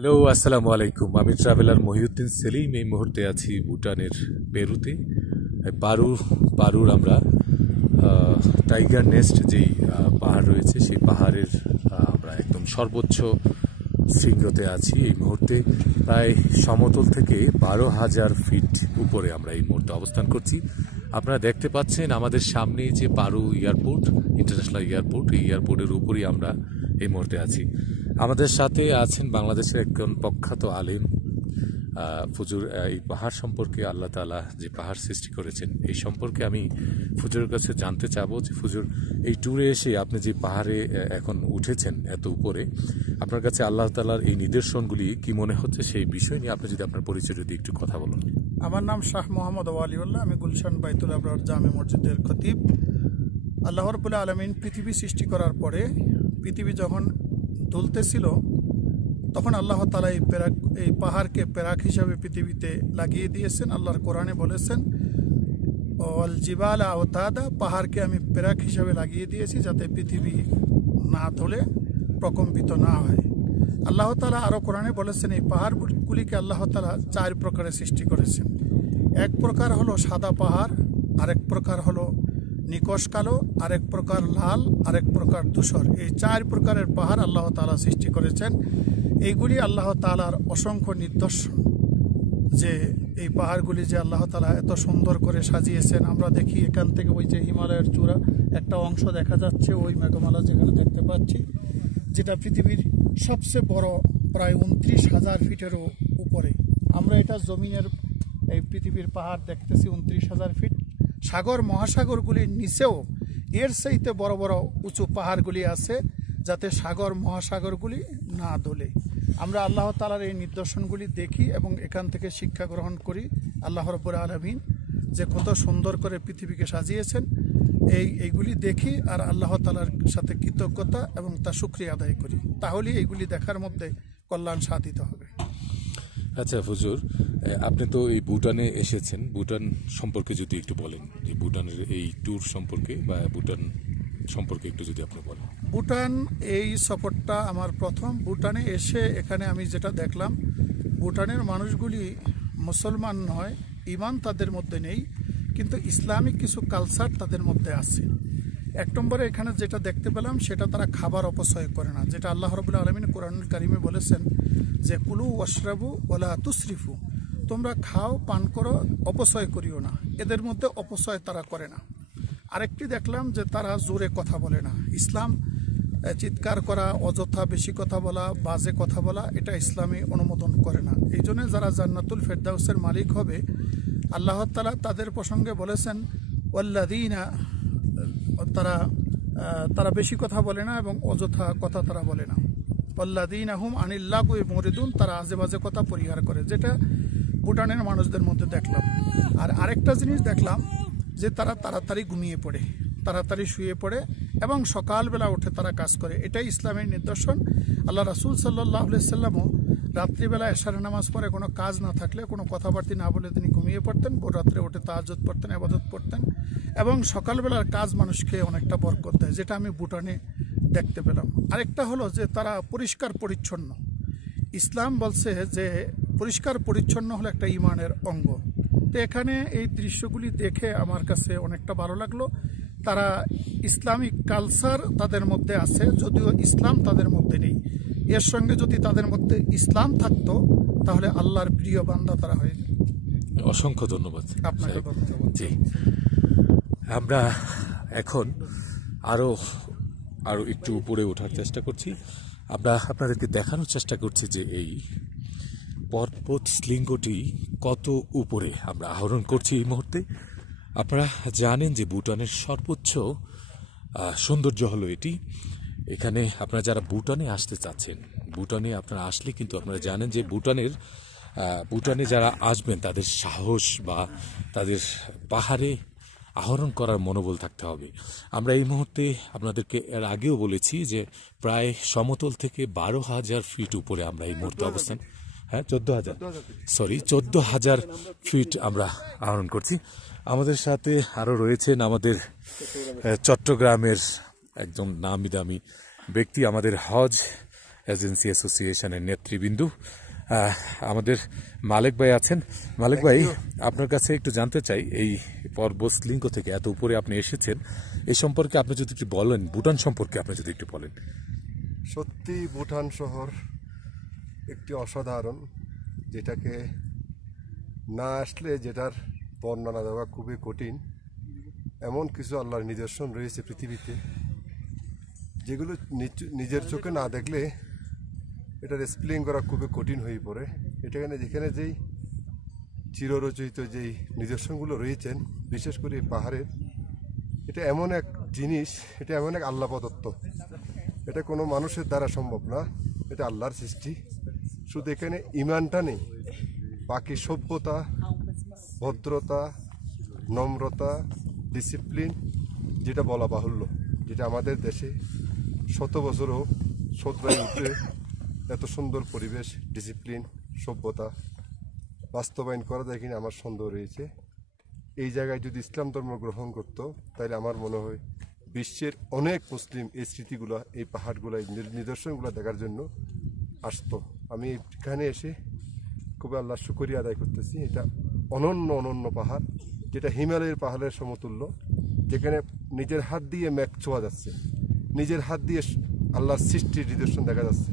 Hello, আসসালামু আলাইকুম। আমি ট্রাভেলার মহিউদ্দিন সেলিম। এই মুহূর্তে আছি ভুটানের পেরুতে। পারুর আমরা টাইগার নেস্ট যেই পাহাড় রয়েছে সেই পাহাড়ের আমরা একদম সর্বোচ্চ শৃঙ্গতে আছি এই মুহূর্তে। প্রায় সমতল থেকে 12,000 ফিট উপরে আমরা এই মুহূর্তে অবস্থান করছি। আপনারা দেখতে পাচ্ছেন আমাদের সামনে যে পারু এয়ারপোর্ট, ইন্টারন্যাশনাল এয়ারপোর্ট, এই এয়ারপোর্টের উপরই আমরা এই মুহূর্তে আছি। আমাদের সাথে আছেন বাংলাদেশের একজন প্রখ্যাত আলেম ফুজুর। এই পাহাড় সম্পর্কে, আল্লাহ তাআলা যে পাহাড় সৃষ্টি করেছেন এই সম্পর্কে আমি ফুজুরের কাছে জানতে চাবো যে ফুজুর, এই ট্যুরে এসে আপনি যে পাহাড়ে এখন উঠেছেন এত উপরে, আপনার কাছে আল্লাহ তাআলার এই নিদর্শনগুলি কি মনে হচ্ছে সেই বিষয় নিয়ে আপনি যদি আপনার পরিচয় যদি একটু কথা বলেন। আমার নাম শাহ মোহাম্মদ ওয়ালিউল্লাহ। আমি গুলশান বাইতুল আবরার জামে মসজিদের খতিব। আল্লাহ রাব্বুল আলামিন পৃথিবী সৃষ্টি করার পরে পৃথিবী যখন দুলতেছিল তখন আল্লাহ তাআলা এই পাহাড়কে পেরাক হিসাবে পৃথিবীতে লাগিয়ে দিয়েছেন। আল্লাহর কোরআনে বলেছেন, ওয়াল জিবালা আওতাদা, পাহাড়কে আমি পেরাক হিসাবে লাগিয়ে দিয়েছি যাতে পৃথিবী না দোলে, প্রকম্পিত না হয়। আল্লাহ তাআলা আরও কোরআনে বলেছেন এই পাহাড়গুলিকে আল্লাহ তাআলা 4 প্রকারে সৃষ্টি করেছেন। এক প্রকার হলো সাদা পাহাড়, আরেক প্রকার হলো নিকশ কালো, আরেক প্রকার লাল, আরেক প্রকার ধূসর। এই 4 প্রকারের পাহাড় আল্লাহ তাআলা সৃষ্টি করেছেন। এইগুলি আল্লাহ তাআলার অসংখ্য নিদর্শন, যে এই পাহাড়গুলি যে আল্লাহ তাআলা এত সুন্দর করে সাজিয়েছেন। আমরা দেখি এখান থেকে ওই যে হিমালয়ের চূড়া একটা অংশ দেখা যাচ্ছে, ওই মেঘমালা যেখানে দেখতে পাচ্ছি, যেটা পৃথিবীর সবচেয়ে বড়, প্রায় 29,000 ফিটেরও উপরে। আমরা এটা জমিনের এই পৃথিবীর পাহাড় দেখতেছি 29,000 ফিট। সাগর মহাসাগরগুলির নিচেও এর চাইতে বড় বড় উঁচু পাহাড়গুলি আছে, যাতে সাগর মহাসাগরগুলি না দোলে। আমরা আল্লাহ তাআলার এই নিদর্শনগুলি দেখি এবং এখান থেকে শিক্ষা গ্রহণ করি। আল্লাহ রাব্বুল আলামিন যে কত সুন্দর করে পৃথিবীকে সাজিয়েছেন, এইগুলি দেখি আর আল্লাহ তাআলার সাথে কৃতজ্ঞতা এবং তার শুকরিয়া আদায় করি। তাহলেই এইগুলি দেখার মধ্যে কল্যাণ সাধিত হবে। আচ্ছা ফুজুর, আপনি তো এই ভুটানে এসেছেন, ভুটান সম্পর্কে যদি একটু বলেন, যে ভুটানের এই ট্যুর সম্পর্কে বা ভুটান সম্পর্কে একটু যদি আপনি বলেন। ভুটান এই সফরটা আমার প্রথম। ভুটানে এসে এখানে আমি যেটা দেখলাম, ভুটানের মানুষগুলি মুসলমান নয়, ঈমান তাদের মধ্যে নেই, কিন্তু ইসলামিক কিছু কালচার তাদের মধ্যে আছে। 1 নম্বরে এখানে যেটা দেখতে পেলাম সেটা তারা খাবার অপচয় করে না, যেটা আল্লাহ রাব্বুল আলামিন কোরআনুল কারিমে বলেছেন যে কুলু ওয়াশরাবু ওয়ালা তুসরিফু, তোমরা খাও, পান করো, অপচয় করিও না। এদের মধ্যে অপচয় তারা করে না। আরেকটি দেখলাম যে তারা জোরে কথা বলে না। ইসলাম চিৎকার করা, অযথা বেশি কথা বলা, বাজে কথা বলা, এটা ইসলামে অনুমোদন করে না। এই জন্য যারা জান্নাতুল ফেরদাউসের মালিক হবে, আল্লাহ তাআলা তাদের প্রসঙ্গে বলেছেন ওয়াল্লাযীনা, তারা বেশি কথা বলে না এবং অযথা কথা তারা বলে না। ওয়াল্লাযীনা হুম আনিল লাগwi মুরিদুন, তারা আজে বাজে কথা পরিহার করে, যেটা ভুটানের মানুষদের মধ্যে দেখলাম। আর আরেকটা জিনিস দেখলাম যে তারা তাড়াতাড়ি ঘুমিয়ে পড়ে, তাড়াতাড়ি শুয়ে পড়ে এবং সকালবেলা উঠে তারা কাজ করে। এটাই ইসলামের নিদর্শন। আল্লাহ রাসূল সাল্লাল্লাহু আলাইহি সাল্লামও রাত্রিবেলা এশারের নামাজ পড়ে কোনো কাজ না থাকলে, কোনো কথাবার্তা না বলে তিনি ঘুমিয়ে পড়তেন, ভোর রাত্রে উঠে তাহাজ্জুদ পড়তেন, ইবাদত পড়তেন এবং সকালবেলার কাজ মানুষকে অনেকটা বরকত দেয়, যেটা আমি ভুটানে দেখতে পেলাম। আরেকটা হলো যে তারা পরিষ্কার পরিচ্ছন্ন। ইসলাম বলছে যে পরিষ্কার পরিচ্ছন্ন হলো একটা ঈমানের অঙ্গ। তো এখানে এই দৃশ্যগুলি দেখে আমার কাছে অনেকটা ভালো লাগলো। তারা ইসলামিক কালচার তাদের মধ্যে আছে, যদিও ইসলাম তাদের মধ্যে নেই। এর সঙ্গে যদি তাদের মধ্যে ইসলাম থাকতো তাহলে আল্লাহর প্রিয় বান্দা তারা হয়ে যেত। অসংখ্য ধন্যবাদ আপনাকে ধন্যবাদ। জি, আমরা এখন আরো একটু উপরে ওঠার চেষ্টা করছি। আমরা আপনাদেরকে দেখানোর চেষ্টা করছি যে এই পর্বত শৃঙ্গটি কত উপরে আমরা আরোহণ করছি এই মুহূর্তে। আপনারা জানেন যে ভুটানের সর্বোচ্চ সৌন্দর্য হলো এটি। এখানে আপনারা যারা ভুটানে আসতে চাচ্ছেন, ভুটানে আপনারা আসলে কিন্তু আপনারা জানেন যে ভুটানে যারা আসবেন তাদের সাহস বা তাদের পাহাড়ে আরোহণ করার মনোবল থাকতে হবে। আমরা এই মুহূর্তে আপনাদেরকে এর আগেও বলেছি যে প্রায় সমতল থেকে 12,000 ফিট উপরে আমরা এই মুহূর্তে অবস্থান, 14,000 ফিট আমরা আরোহণ করছি। আমাদের সাথে আরও রয়েছেন আমাদের চট্টগ্রামের একদম নামি দামি ব্যক্তি, আমাদের হজ এজেন্সি অ্যাসোসিয়েশনের নেতৃবৃন্দ। আমাদের মালিক ভাই আছেন। মালিক ভাই, আপনার কাছে একটু জানতে চাই, এই পর্বতশৃঙ্গ থেকে এত উপরে আপনি এসেছেন, এই সম্পর্কে আপনি যদি একটু বলেন, ভুটান সম্পর্কে আপনি যদি একটু বলেন। সত্যি ভুটান শহর একটি অসাধারণ, যেটাকে না আসলে যেটার বর্ণনা দেওয়া খুবই কঠিন। এমন কিছু আল্লাহর নিদর্শন রয়েছে পৃথিবীতে, যেগুলো নিজের চোখে না দেখলে এটার এক্সপ্লেন করা খুবই কঠিন হয়ে পড়ে। যেখানে যেই চিররচিত যেই নিদর্শনগুলো রয়েছেন, বিশেষ করে পাহাড়ের, এটা এমন এক জিনিস, এটা এমন এক আল্লাহ প্রদত্ত, এটা কোনো মানুষের দ্বারা সম্ভব না, এটা আল্লাহর সৃষ্টি। শুধু এখানে ইমানটা নেই, বাকি সভ্যতা, ভদ্রতা, নম্রতা, ডিসিপ্লিন, যেটা বলা বাহুল্য, যেটা আমাদের দেশে শত বছরও শোধরাই উঠে এত সুন্দর পরিবেশ, ডিসিপ্লিন, সভ্যতা বাস্তবায়ন করা যায় কিনা আমার সন্দেহ রয়েছে। এই জায়গায় যদি ইসলাম ধর্ম গ্রহণ করতো, তাহলে আমার মনে হয় বিশ্বের অনেক মুসলিম এই স্মৃতিগুলো, এই পাহাড়গুলো, এই নিদর্শনগুলো দেখার জন্য আসতো। আমি এখানে এসে খুবই আল্লাহর শুকরিয়া আদায় করতেছি। এটা অনন্য পাহাড়, যেটা হিমালয়ের পাহাড়ের সমতুল্য, যেখানে নিজের হাত দিয়ে মেঘ ছোঁয়া যাচ্ছে, নিজের হাত দিয়ে আল্লাহর সৃষ্টির নিদর্শন দেখা যাচ্ছে।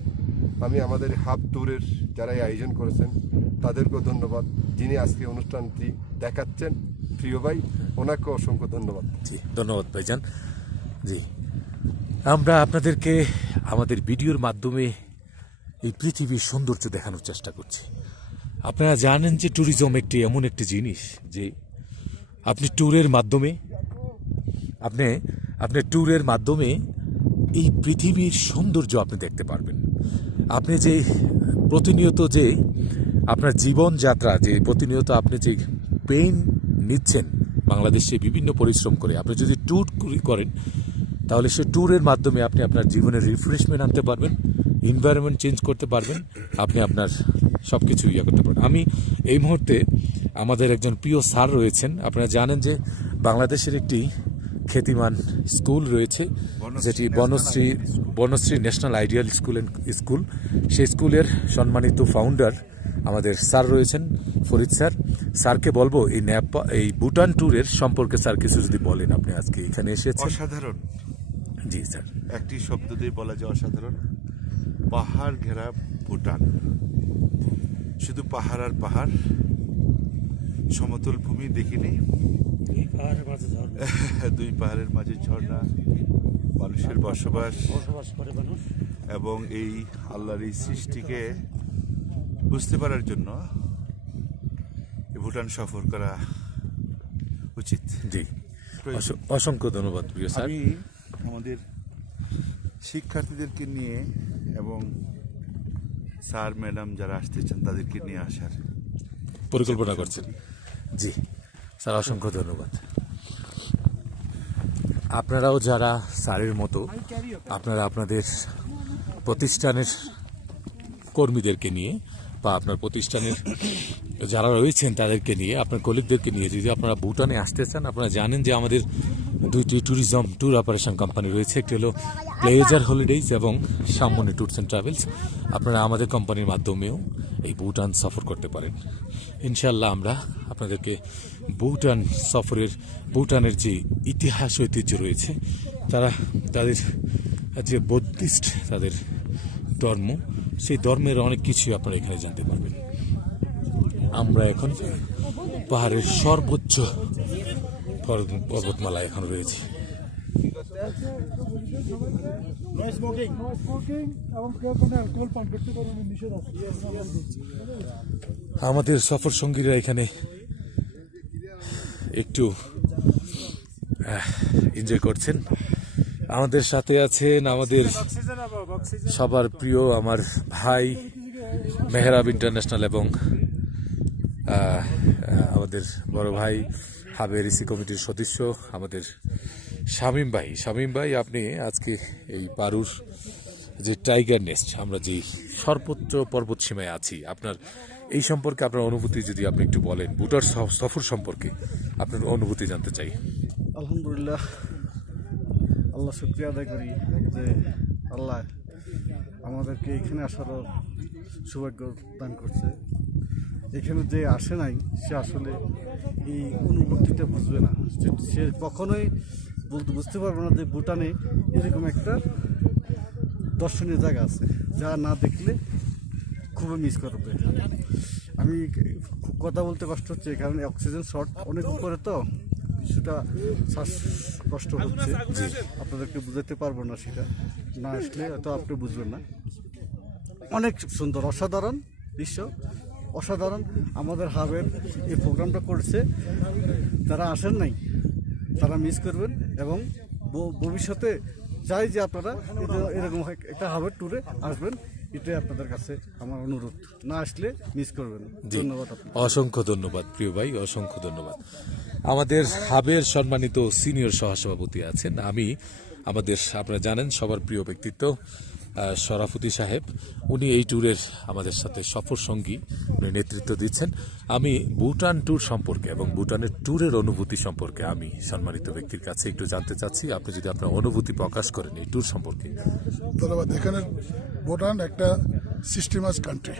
আমি আমাদের হাফ ট্যুরের যারা এই আয়োজন করেছেন তাদেরকেও ধন্যবাদ, যিনি আজকে অনুষ্ঠানটি দেখাচ্ছেন, প্রিয় ভাই, ওনাকেও অসংখ্য ধন্যবাদ। জি, ধন্যবাদ ভাইজান। জি, আমরা আপনাদেরকে আমাদের ভিডিওর মাধ্যমে এই পৃথিবীর সৌন্দর্য দেখানোর চেষ্টা করছি। আপনারা জানেন যে ট্যুরিজম একটি এমন একটি জিনিস যে আপনি ট্যুরের মাধ্যমে এই পৃথিবীর সৌন্দর্য আপনি দেখতে পারবেন। আপনি যে প্রতিনিয়ত যে আপনার জীবনযাত্রা, যে প্রতিনিয়ত আপনি যে পেইন নিচ্ছেন বাংলাদেশে বিভিন্ন পরিশ্রম করে, আপনি যদি ট্যুর করেন, তাহলে সে ট্যুরের মাধ্যমে আপনি আপনার জীবনের রিফ্রেশমেন্ট আনতে পারবেন, এনভায়রনমেন্ট চেঞ্জ করতে পারবেন, আপনি আপনার সব কিছু করতে পারবেন। আমি এই মুহূর্তে আমাদের একজন প্রিয় স্যার রয়েছেন। আপনারা জানেন যে বাংলাদেশের একটি খ্যাতিমান স্কুল রয়েছে, যেটি বনশ্রী ন্যাশনাল আইডিয়াল স্কুল। সেই স্কুলের সম্মানিত ফাউন্ডার আমাদের স্যার রয়েছেন, ফরিদ স্যার। স্যারকে বলবো এই ভুটান ট্যুরের সম্পর্কে স্যার কিছু যদি বলেন। আপনি আজকে এখানে এসেছেন। অসাধারণ। জি স্যার। একটি শব্দ দিয়ে বলা যায় অসাধারণ। পাহাড় ঘেরা ভুটান, শুধু পাহাড় আর পাহাড়, সমতল ভূমি দেখিনি, দুই পাহাড়ের মাঝে ঝর্ণা, মানুষের বসবাস করে মানুষ, এবং এই আল্লাহর এই সৃষ্টিকে বুঝতে পারার জন্য ভুটান সফর করা উচিত। জি, অসংখ্য ধন্যবাদ প্রিয় স্যার। আমি আমাদের শিক্ষার্থীদেরকে নিয়ে এবং স্যার ম্যাডাম যারা আসতেছেন তাদেরকে নিয়ে আসার পরিকল্পনা করছেন। জি স্যার, অসংখ্য ধন্যবাদ। আপনারাও যারা স্যারের মতো আপনারা আপনাদের প্রতিষ্ঠানের কর্মীদেরকে নিয়ে বা আপনার প্রতিষ্ঠানের যারা রয়েছেন তাদেরকে নিয়ে, আপনার কলিগদেরকে নিয়ে যদি আপনারা ভুটানে আসতে চান, আপনারা জানেন যে আমাদের দুইটি ট্যুর অপারেশন কোম্পানি রয়েছে। একটি হলো প্লেজার হলিডেজ এবং সামনে ট্যুরস অ্যান্ড ট্রাভেলস। আপনারা আমাদের কোম্পানির মাধ্যমেও এই ভুটান সফর করতে পারেন। ইনশাল্লাহ আমরা আপনাদেরকে ভুটানের যে ইতিহাস ঐতিহ্য রয়েছে, তাদের যে বৌদ্ধিস্ট তাদের ধর্ম, সেই ধর্মের অনেক কিছু আপনারা এখানে জানতে পারবেন। আমরা এখন পাহাড়ের সর্বোচ্চ পর্বতমালা এখন রয়েছে। আমাদের সফর সঙ্গীরা এখানে একটু এনজয় করছেন। আমাদের সাথে আছেন আমাদের সবার প্রিয় আমার ভাই মেহরাব ইন্টারন্যাশনাল এবং আমাদের বড় ভাই হাবের ইসি কমিটির সদস্য আমাদের শামীম ভাই। আপনি আজকে এই পারুর যে টাইগার নেস্ট, আমরা যে সর্বোচ্চ পর্বত সীমায় আছি, আপনার এই সম্পর্কে আপনার অনুভূতি যদি আপনি একটু বলেন, ভুটান সফর সম্পর্কে আপনার অনুভূতি জানতে চাই। আলহামদুলিল্লাহ, আল্লাহ শুকরিয়া আদায় করি যে আল্লাহ আমাদেরকে এখানে আসারও সৌভাগ্য দান করছে। এখানে যে আসে নাই সে আসলে এই অনুভূতিটা বুঝবে না, সে কখনোই বুঝতে পারবে না যে ভুটানে এরকম একটা দর্শনীয় জায়গা আছে যা না দেখলে খুবই মিস করবে। আমি কথা বলতে কষ্ট হচ্ছে কারণ অক্সিজেন শর্ট অনেক উপরে, তো কিছুটা শ্বাসকষ্ট হচ্ছে, আপনাদেরকে বুঝাতে পারবো না, সেটা না আসলে হয়তো আপনি বুঝবেন না। অনেক সুন্দর, অসাধারণ দৃশ্য, অসাধারণ। আমাদের হাবের এই প্রোগ্রামটা করছে, যারা আসেন নাই তারা মিস করবেন এবং ভবিষ্যতে চাই যে আপনারা এরকম একটা হাবের ট্যুরে আসবেন, এটাই আপনাদের কাছে আমার অনুরোধ। না আসলে মিস করবেন। ধন্যবাদ। অসংখ্য ধন্যবাদ প্রিয় ভাই, অসংখ্য ধন্যবাদ। আমাদের হাবের সম্মানিত সিনিয়র সহসভাপতি আছেন, আমাদের আপনারা জানেন সবার প্রিয় ব্যক্তিত্ব শরাফুদ্দি সাহেব, উনি এই ট্যুরের আমাদের সাথে সফর সঙ্গী, উনি নেতৃত্ব দিচ্ছেন। আমি ভুটান ট্যুর সম্পর্কে এবং ভুটানের ট্যুরের অনুভূতি সম্পর্কে আমি সম্মানিত ব্যক্তির কাছে একটু জানতে চাচ্ছি, আপনি যদি আপনার অনুভূতি প্রকাশ করেন এই ট্যুর সম্পর্কে। ধন্যবাদ। এখানে ভুটান একটা সিস্টেমাইজ কান্ট্রি,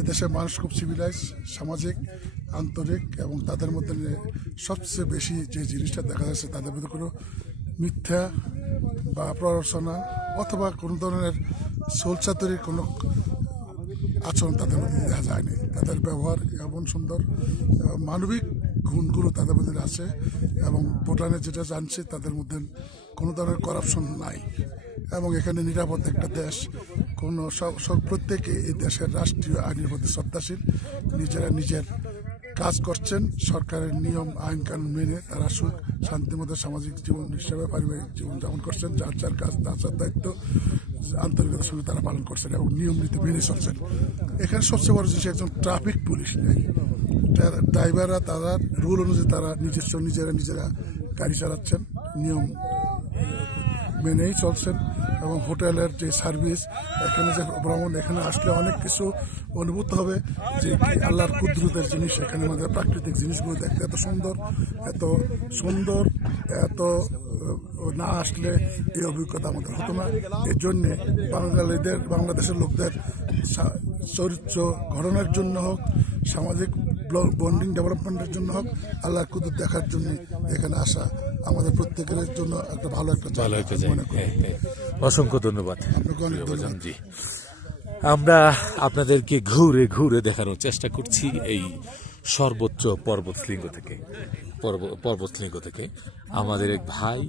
এদেশের মানুষ খুব সিভিলাইজ, সামাজিক, আন্তরিক এবং তাদের মধ্যে সবচেয়ে বেশি যে জিনিসটা দেখা যাচ্ছে তাদের মধ্যে কোনো মিথ্যা বা প্ররোচনা অথবা কোনো ধরনের সোলচাতুরির কোনো আচরণ তাদের মধ্যে দেখা যায়নি। তাদের ব্যবহার এমন সুন্দর, মানবিক গুণগুলো তাদের মধ্যে আছে এবং ভুটানে যেটা জানছি তাদের মধ্যে কোনো ধরনের করাপশন নাই এবং এখানে নিরাপদ একটা দেশ। কোনো প্রত্যেকে এই দেশের রাষ্ট্রীয় আইনের প্রতি শ্রদ্ধাশীল, নিজেরা নিজের কাজ করছেন, সরকারের নিয়ম আইন কানুন মেনে তারা সুখ শান্তির মধ্যে সামাজিক জীবন হিসেবে পারিবারিক জীবন যাপন করছেন, যার যার কাজ তার যার দায়িত্ব আন্তরিকতার সঙ্গে তারা পালন করছেন এবং নিয়ম নীতি মেনে চলছেন। এখানে সবচেয়ে বড় জিনিস একজন ট্রাফিক পুলিশ নেই, ড্রাইভাররা তারা রুল অনুযায়ী তারা নিজেরা গাড়ি চালাচ্ছেন, নিয়ম মেনেই চলছেন এবং হোটেলের যে সার্ভিস, এখানে যে ভ্রমণ, এখানে আসলে অনেক কিছু অনুভূত হবে যে আল্লাহর কুদরতের জিনিস, এখানে আমাদের প্রাকৃতিক জিনিসগুলো দেখতে এত সুন্দর এত না আসলে এই অভিজ্ঞতা আমাদের হতো না। এর জন্যে বাংলাদেশের লোকদের চরিত্র গঠনের জন্য হোক, সামাজিক বন্ডিং ডেভেলপমেন্টের জন্য হোক, আল্লাহর কুদরত দেখার জন্য এখানে আসা আমাদের প্রত্যেকের জন্য একটা ভালো একটা জায়গা। অসংখ্য ধন্যবাদ। জি, আমরা আপনাদেরকে ঘুরে ঘুরে দেখানোর চেষ্টা করছি এই সর্বোচ্চ পর্বতশৃঙ্গ থেকে। আমাদের এক ভাই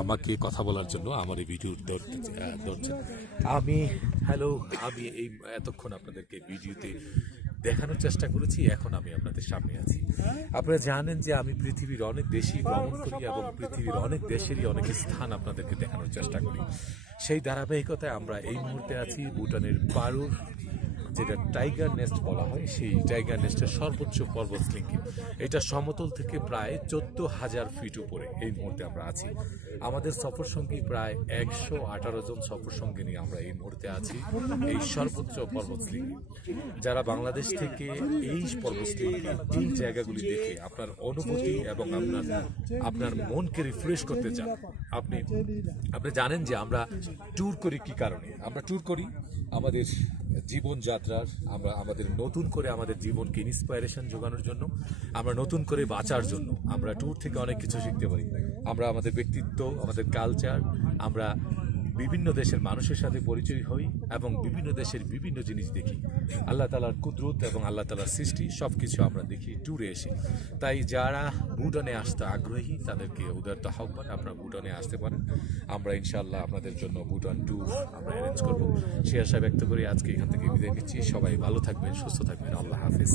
আমাকে কথা বলার জন্য আমার এই ভিডিও ধরছেন। আমি এই এতক্ষণ আপনাদেরকে ভিডিওতে দেখানোর চেষ্টা করেছি, এখন আমি আপনাদের সামনে আছি। আপনারা জানেন যে আমি পৃথিবীর অনেক দেশই ভ্রমণ করি এবং পৃথিবীর অনেক দেশেরই অনেক স্থান আপনাদেরকে দেখানোর চেষ্টা করি। সেই ধারাবাহিকতায় আমরা এই মুহূর্তে আছি ভুটানের পারুর, যেটা টাইগার নেস্ট বলা হয়, সেই টাইগার নেস্টের সর্বোচ্চ পর্বতশৃঙ্গে। এটা সমতল থেকে প্রায় 14,000 ফিট উপরে এই মুহূর্তে আমরা আছি। আমাদের সফর সঙ্গী প্রায় 118 জন সফর সঙ্গী নিয়ে আমরা এই মুহূর্তে আছি এই সর্বোচ্চ পর্বতশৃঙ্গে। যারা বাংলাদেশ থেকে এই পর্বতশৃঙ্গে এই জায়গাগুলি দেখে আপনার অনুভূতি এবং আপনার মনকে রিফ্রেশ করতে চান, আপনি জানেন যে আমরা ট্যুর করি কি কারণে। আমরা ট্যুর করি আমাদের জীবনযাত্রার, আমাদের নতুন করে আমাদের জীবনকে ইন্সপাইরেশন যোগানোর জন্য, আমরা নতুন করে বাঁচার জন্য। আমরা ট্যুর থেকে অনেক কিছু শিখতে পারি। আমরা আমাদের ব্যক্তিত্ব, আমাদের কালচার, আমরা বিভিন্ন দেশের মানুষের সাথে পরিচয় হই এবং বিভিন্ন দেশের বিভিন্ন জিনিস দেখি। আল্লাহ তাআলার কুদরত এবং আল্লাহ তাআলার সৃষ্টি সবকিছু আমরা দেখি ট্যুরে এসে। তাই যারা ভুটানে আসতে আগ্রহী তাদেরকে উদারত আহ্বান, আপনারা ভুটানে আসতে পারেন। আমরা ইনশাআল্লাহ আপনাদের জন্য ভুটান ট্যুর আমরা অ্যারেঞ্জ করব। সে আশা ব্যক্ত করি আজকে এখান থেকে বিদায় নিচ্ছি। সবাই ভালো থাকবেন, সুস্থ থাকবেন। আল্লাহ হাফেজ।